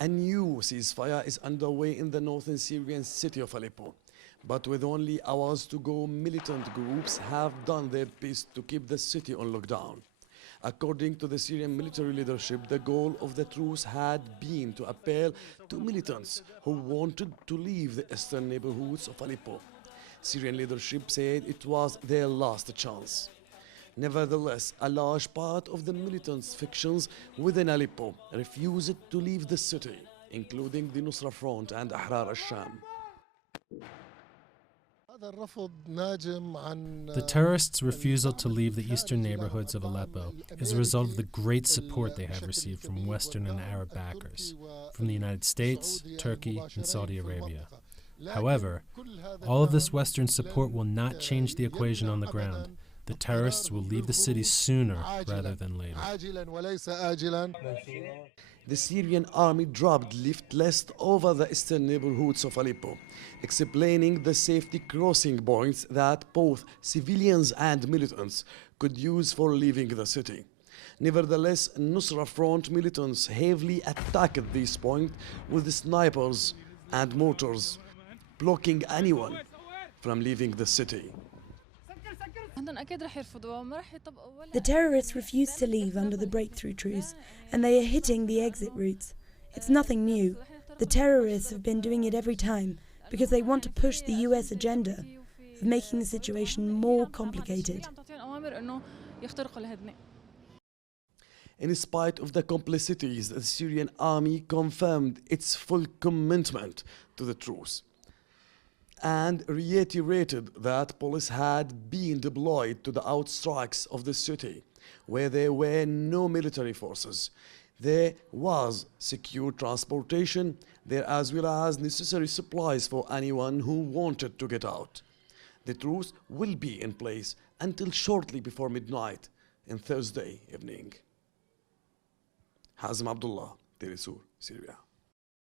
A new ceasefire is underway in the northern Syrian city of Aleppo. But with only hours to go, militant groups have done their best to keep the city on lockdown. According to the Syrian military leadership, the goal of the truce had been to appeal to militants who wanted to leave the eastern neighborhoods of Aleppo. Syrian leadership said it was their last chance. Nevertheless, a large part of the militant factions within Aleppo refused to leave the city, including the Nusra Front and Ahrar al-Sham. The terrorists' refusal to leave the eastern neighborhoods of Aleppo is a result of the great support they have received from Western and Arab backers, from the United States, Turkey, and Saudi Arabia. However, all of this Western support will not change the equation on the ground. The terrorists will leave the city sooner rather than later. The Syrian army dropped leaflets over the eastern neighborhoods of Aleppo, explaining the safety crossing points that both civilians and militants could use for leaving the city. Nevertheless, Nusra Front militants heavily attacked these points with snipers and mortars, blocking anyone from leaving the city. The terrorists refuse to leave under the breakthrough truce, and they are hitting the exit routes. It's nothing new. The terrorists have been doing it every time because they want to push the US agenda of making the situation more complicated. In spite of the complicities, the Syrian army confirmed its full commitment to the truce and reiterated that police had been deployed to the outskirts of the city, where there were no military forces. There was secure transportation there, as well as necessary supplies for anyone who wanted to get out. The truce will be in place until shortly before midnight on Thursday evening. Hazem Abdullah, Tele Sur, Syria.